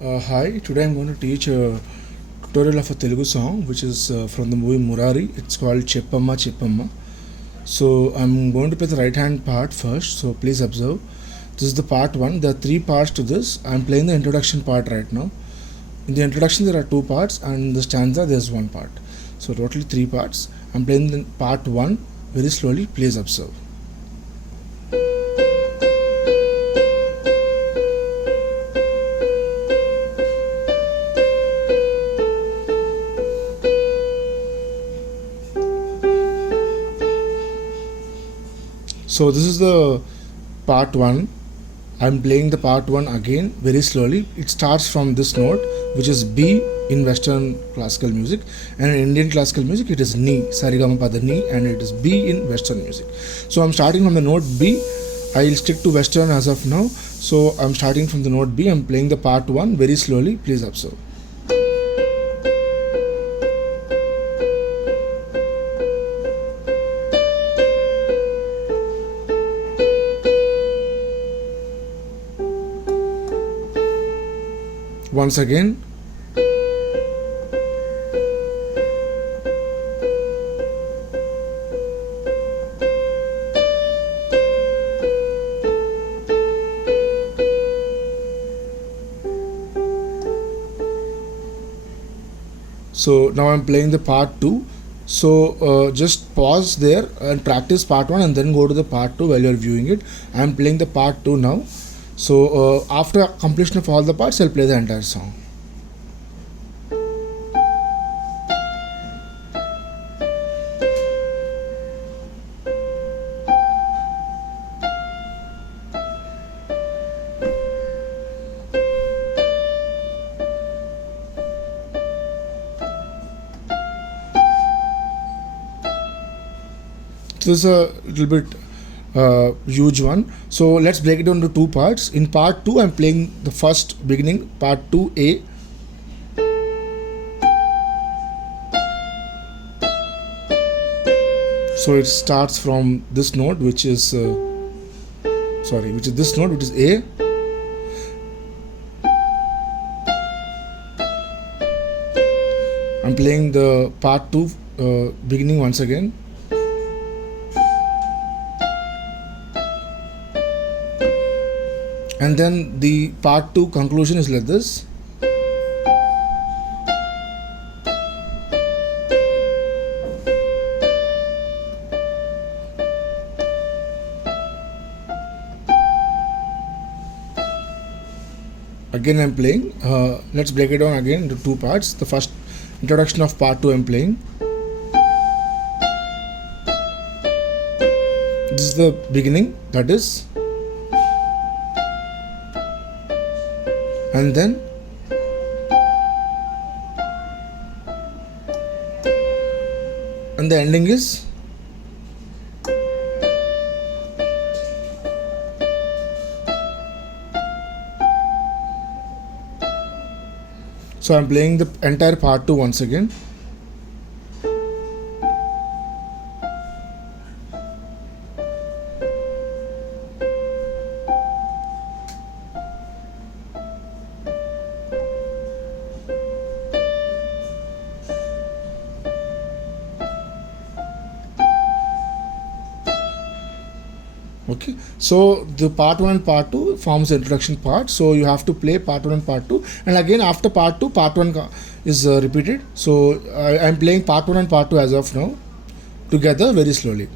Hi, today I'm going to teach a tutorial of a Telugu song which is from the movie Murari. It's called Cheppamma Cheppamma. So I'm going to play the right hand part first, so please observe. This is the part 1. There are 3 parts to this. I'm playing the introduction part right now. In the introduction there are 2 parts, and in the stanza there's 1 part. So totally 3 parts. I'm playing the part 1 very slowly, please observe. So this is the part 1. I'm playing the part 1 again very slowly. It starts from this note, which is B in Western classical music, and in Indian classical music it is Ni, Sarigama Pada Ni, and it is B in Western music. So I'm starting from the note B. I'll stick to Western as of now. So I'm starting from the note B. I'm playing the part 1 very slowly. Please observe. Once again. So now I'm playing the part 2. So just pause there and practice part 1 and then go to the part 2 while you're viewing it. I'm playing the part 2 now. So after completion of all the parts, I'll play the entire song. This is a little bit huge one. So let's break it down into 2 parts. In part 2, I'm playing the first beginning, part 2A. So it starts from this note, which is this note, which is A. I'm playing the part 2 beginning once again. And then the part 2 conclusion is like this. Again I'm playing. Let's break it down again into 2 parts. The first introduction of part 2 I'm playing. This is the beginning, that is. And then the ending is. So I'm playing the entire part 2 once again. Okay, so the part 1 and part 2 forms the introduction part. So you have to play part 1 and part 2, and again after part 2, part 1 is repeated. So I'm playing part 1 and part 2 as of now together very slowly.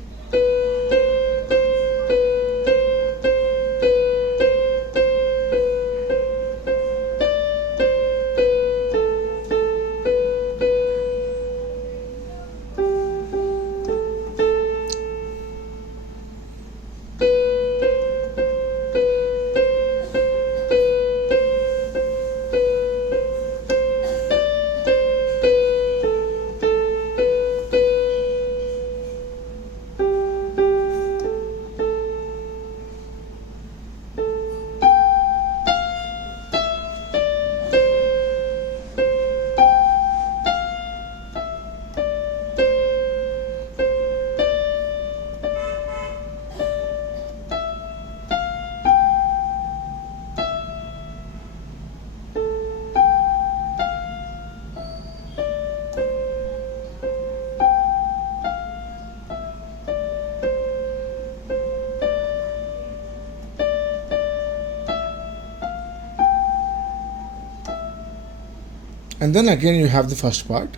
and then again you have the first part.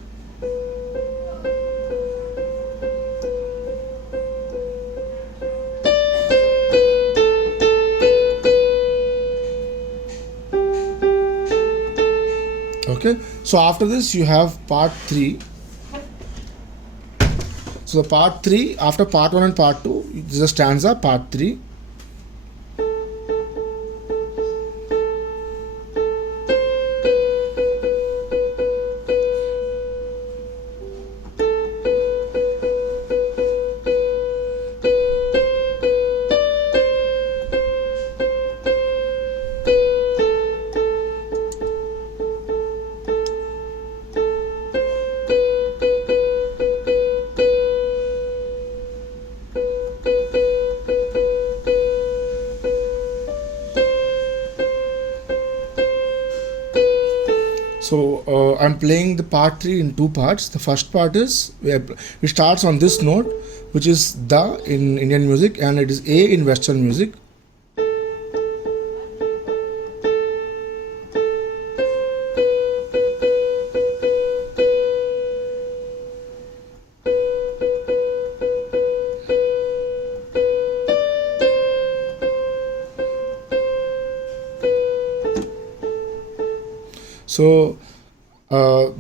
Okay, so after this you have part 3. So the part 3, after part 1 and part 2, this is a stanza, part 3. So I'm playing the part 3 in 2 parts. The first part is it starts on this note, which is the in Indian music, and it is A in Western music. So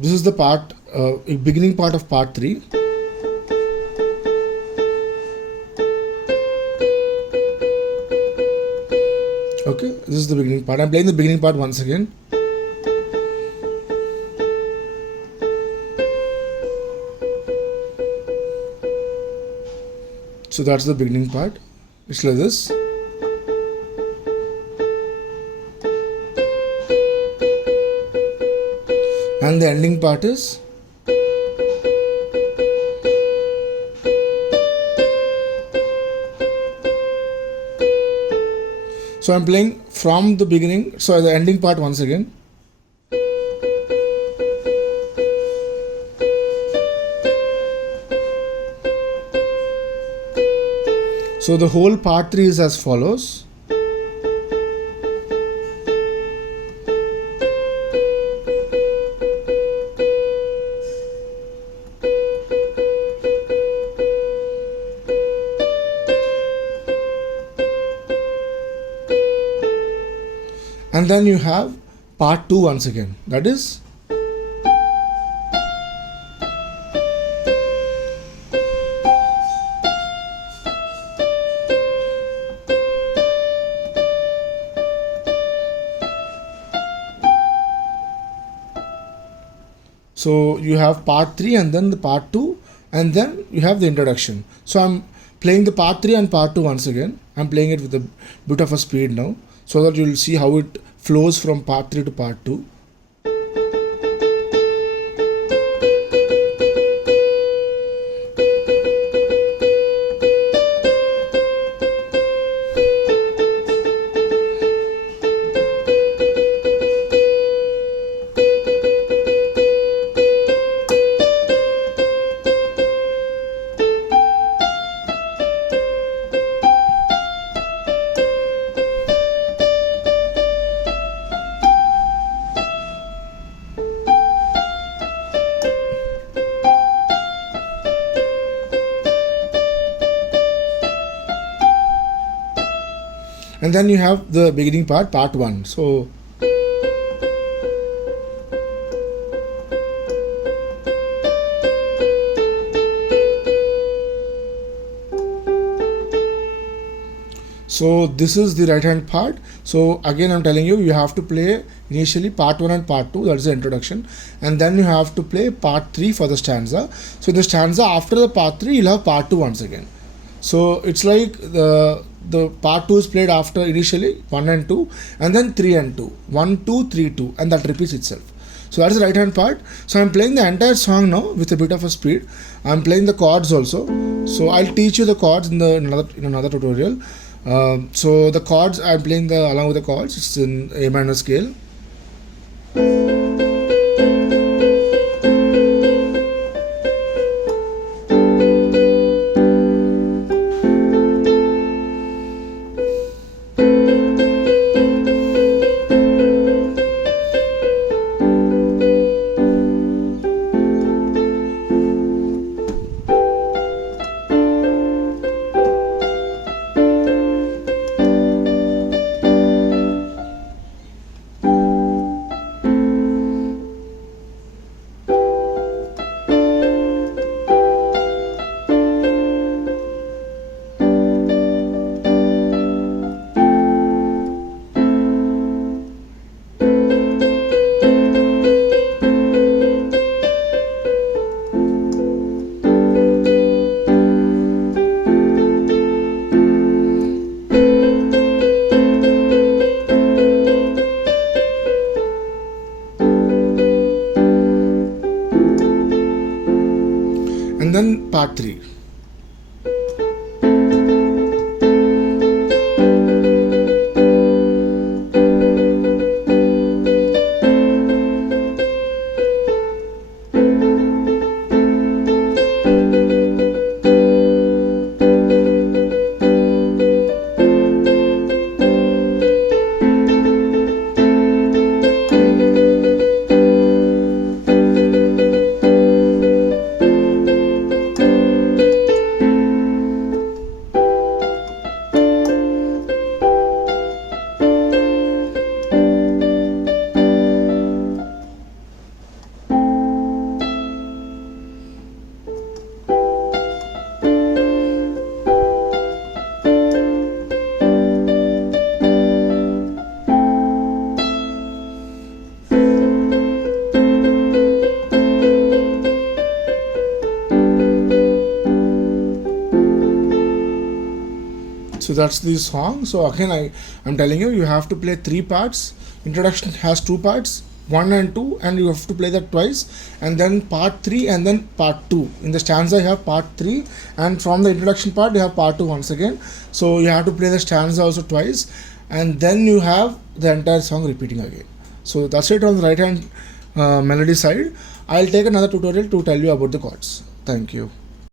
this is the part, beginning part of part 3. Okay, this is the beginning part. I'm playing the beginning part once again. So that's the beginning part. It's like this. And the ending part is so I'm playing from the beginning, so the ending part once again. So the whole part 3 is as follows. And then you have part 2 once again. That is so you have part 3 and then the part 2 and then you have the introduction. So I'm playing the part 3 and part 2 once again. I'm playing it with a bit of a speed now, so that you will see how it flows from part 3 to part 2. And then you have the beginning part, part 1. So this is the right hand part. So again I'm telling you, you have to play initially part 1 and part 2, that is the introduction, and then you have to play part 3 for the stanza. So in the stanza after the part 3 you'll have part 2 once again. So it's like the part 2 is played after initially 1 and 2 and then 3 and 2, 1 2 3 2, and that repeats itself. So that's the right hand part. So I'm playing the entire song now with a bit of a speed. I'm playing the chords also. So I'll teach you the chords in another tutorial. So the chords I'm playing along with the chords, it's in A minor scale. and then part 3. So that's the song. So again, I'm telling you, you have to play 3 parts. Introduction has 2 parts, 1 and 2, and you have to play that twice, and then part 3 and then part 2. In the stanza you have part 3, and from the introduction part you have part 2 once again. So you have to play the stanza also twice, and then you have the entire song repeating again. So that's it on the right hand melody side. I'll take another tutorial to tell you about the chords. Thank you.